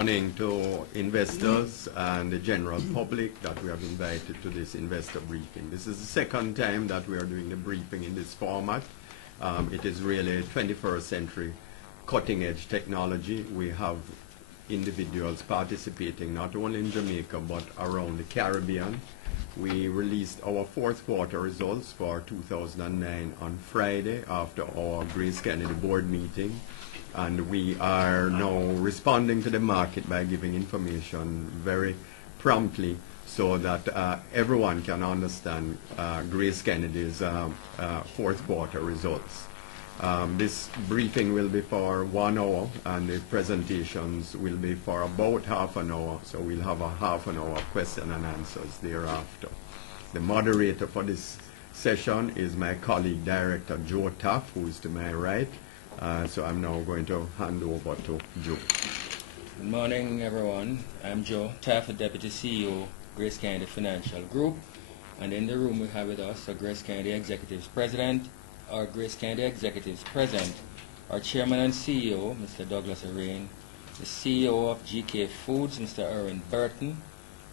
Morning to investors and the general public that we have invited to this investor briefing. This is the second time that we are doing the briefing in this format. It is really 21st century cutting edge technology. We have individuals participating not only in Jamaica but around the Caribbean. We released our fourth quarter results for 2009 on Friday after our GraceKennedy board meeting. And we are now responding to the market by giving information very promptly so that everyone can understand GraceKennedy's fourth quarter results. This briefing will be for 1 hour and the presentations will be for about half an hour, so we'll have a half an hour question and answers thereafter. The moderator for this session is my colleague Director Joe Taff, who is to my right. So I'm now going to hand over to Joe. Good morning, everyone. I'm Joe Taff, Deputy CEO, GraceKennedy Financial Group. And in the room we have with us our GraceKennedy Executives President, our GraceKennedy Executives present, our Chairman and CEO, Mr. Douglas Arain, the CEO of GK Foods, Mr. Erwin Burton,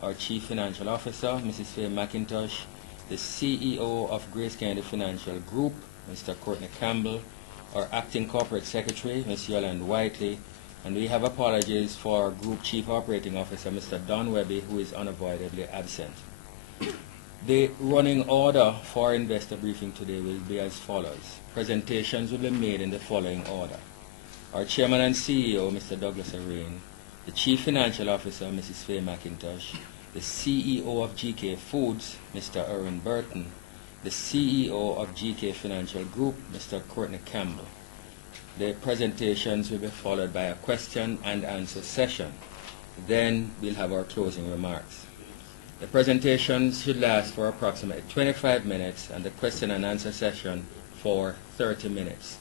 our Chief Financial Officer, Mrs. Faye McIntosh, the CEO of GraceKennedy Financial Group, Mr. Courtney Campbell, our Acting Corporate Secretary, Ms. Yolande Whiteley, and we have apologies for our Group Chief Operating Officer, Mr. Don Webby, who is unavoidably absent. The running order for our investor briefing today will be as follows. Presentations will be made in the following order. Our Chairman and CEO, Mr. Douglas Arain, the Chief Financial Officer, Mrs. Faye McIntosh, the CEO of GK Foods, Mr. Erwin Burton, the CEO of GK Financial Group, Mr. Courtney Campbell. The presentations will be followed by a question and answer session. Then we'll have our closing remarks. The presentations should last for approximately 25 minutes and the question and answer session for 30 minutes.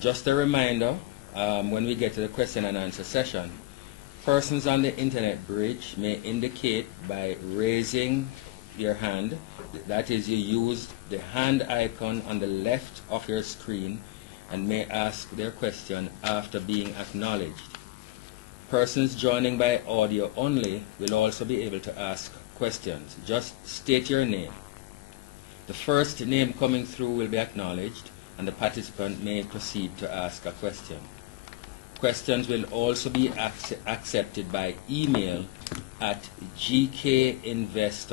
Just a reminder, when we get to the question and answer session, persons on the internet bridge may indicate by raising your hand. That is, you use the hand icon on the left of your screen and may ask their question after being acknowledged. Persons joining by audio only will also be able to ask questions. Just state your name. The first name coming through will be acknowledged and the participant may proceed to ask a question. Questions will also be accepted by email at gkinvestor@gkco.com.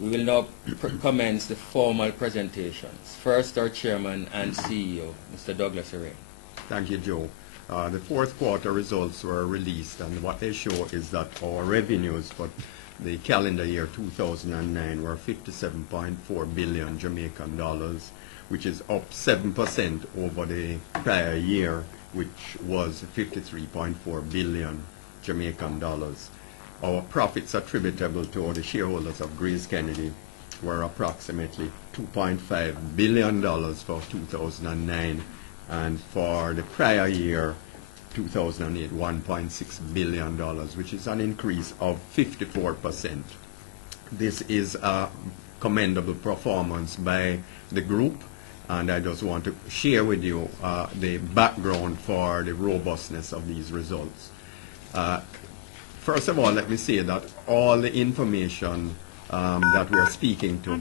We will now commence the formal presentations. First, our Chairman and CEO, Mr. Douglas Arain. Thank you, Joe. The fourth quarter results were released, and what they show is that our revenues for the calendar year 2009 were 57.4 billion Jamaican dollars, which is up 7% over the prior year, which was 53.4 billion Jamaican dollars. Our profits attributable to the shareholders of GraceKennedy were approximately $2.5 billion for 2009, and for the prior year, 2008, $1.6 billion, which is an increase of 54%. This is a commendable performance by the group, and I just want to share with you the background for the robustness of these results. First of all, let me say that all the information that we are speaking to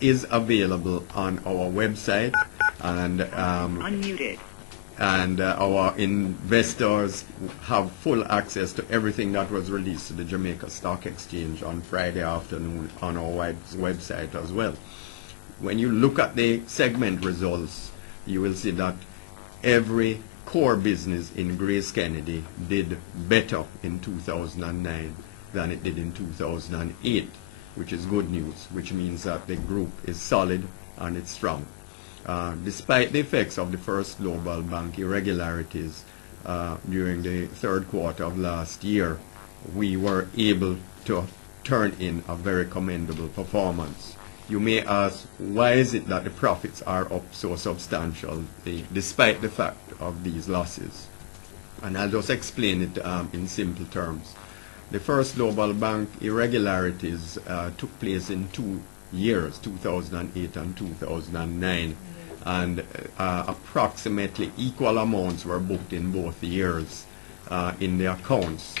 is available on our website, and our investors have full access to everything that was released to the Jamaica Stock Exchange on Friday afternoon on our website as well. When you look at the segment results, you will see that every core business in GraceKennedy did better in 2009 than it did in 2008, which is good news, which means that the group is solid and it's strong. Despite the effects of the First Global Bank irregularities during the third quarter of last year, we were able to turn in a very commendable performance. You may ask, why is it that the profits are up so substantial despite the fact of these losses? And I'll just explain it in simple terms. The First Global Bank irregularities took place in 2 years, 2008 and 2009, and approximately equal amounts were booked in both years in the accounts.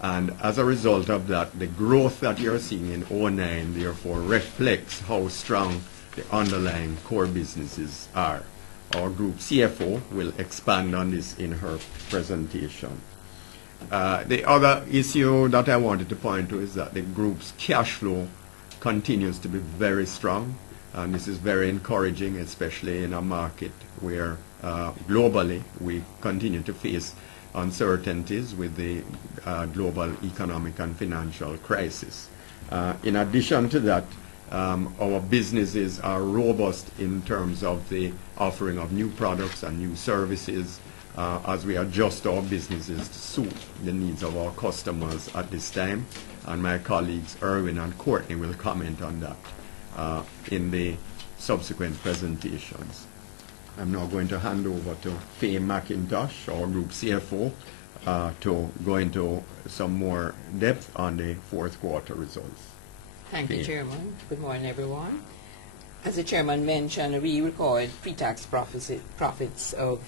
And as a result of that, the growth that you're seeing in 2009 therefore reflects how strong the underlying core businesses are. Our group CFO will expand on this in her presentation. The other issue that I wanted to point to is that the group's cash flow continues to be very strong, and this is very encouraging, especially in a market where globally we continue to face uncertainties with the global economic and financial crisis. In addition to that, our businesses are robust in terms of the offering of new products and new services as we adjust our businesses to suit the needs of our customers at this time. And my colleagues Erwin and Courtney will comment on that in the subsequent presentations. I'm now going to hand over to Faye McIntosh, our group CFO, to go into some more depth on the fourth quarter results. Thank you, Chairman. Good morning, everyone. As the Chairman mentioned, we recorded pre-tax profits of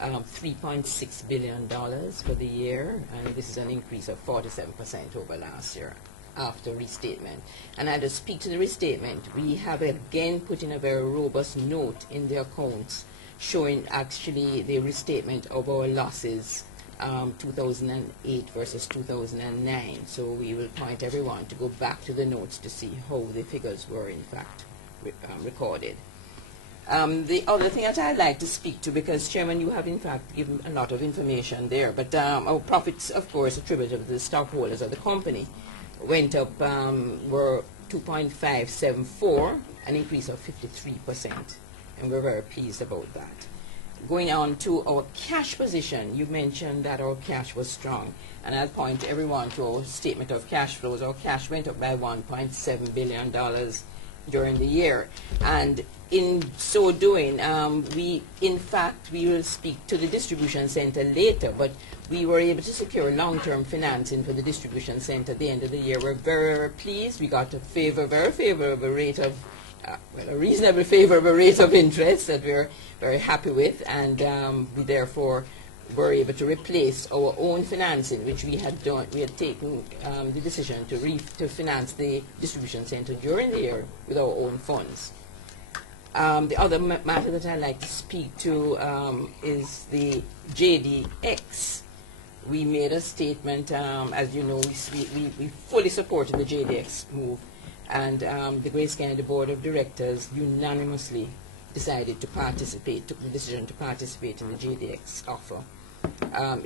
$3.6 billion for the year, and this is an increase of 47% over last year after restatement. And I just speak to the restatement. We have again put in a very robust note in the accounts showing actually the restatement of our losses 2008 versus 2009. So we will point everyone to go back to the notes to see how the figures were in fact recorded. The other thing that I'd like to speak to, because Chairman, you have in fact given a lot of information there, but our profits, of course, attributable to the stockholders of the company went up, were 2.574, an increase of 53%, and we're very pleased about that. Going on to our cash position, you mentioned that our cash was strong, and I'll point everyone to our statement of cash flows. Our cash went up by $1.7 billion during the year, and in so doing, we will speak to the distribution center later, but we were able to secure long-term financing for the distribution center at the end of the year. We're very, very pleased. We got a very favorable rate of, a reasonably favorable rate of interest that we're very happy with, and we therefore were able to replace our own financing, which we had done. We had taken the decision to finance the distribution center during the year with our own funds. The other matter that I'd like to speak to is the JDX. We made a statement, as you know, we fully supported the JDX move, and the GraceKennedy Board of Directors unanimously decided to participate, took the decision to participate in the JDX offer.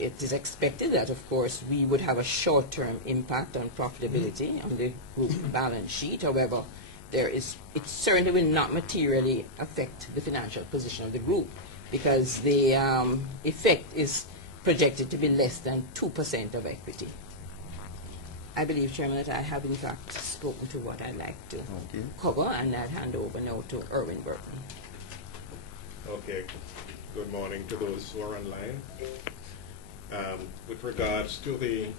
It is expected that, of course, we would have a short-term impact on profitability on the group balance sheet. However, it certainly will not materially affect the financial position of the group, because the effect is projected to be less than 2% of equity. I believe, Chairman, that I have in fact spoken to what I'd like to cover, and I'll hand over now to Erwin Burton. Okay. Good morning to those who are online. With regards to the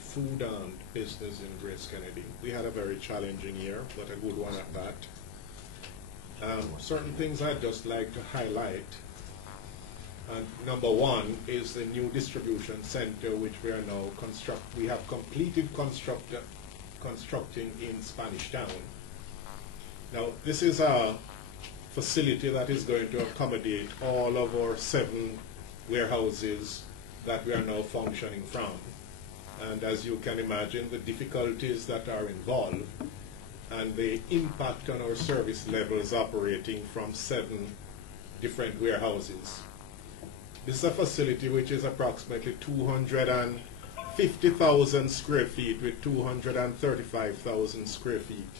food business in GraceKennedy, we had a very challenging year, but a good one at that. Certain things I'd just like to highlight. Number one is the new distribution center, which we are now we have completed constructing in Spanish Town. Now, this is a facility that is going to accommodate all of our 7 warehouses that we are now functioning from. And as you can imagine, the difficulties that are involved and the impact on our service levels operating from 7 different warehouses. This is a facility which is approximately 250,000 square feet with 235,000 square feet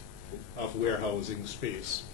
of warehousing space.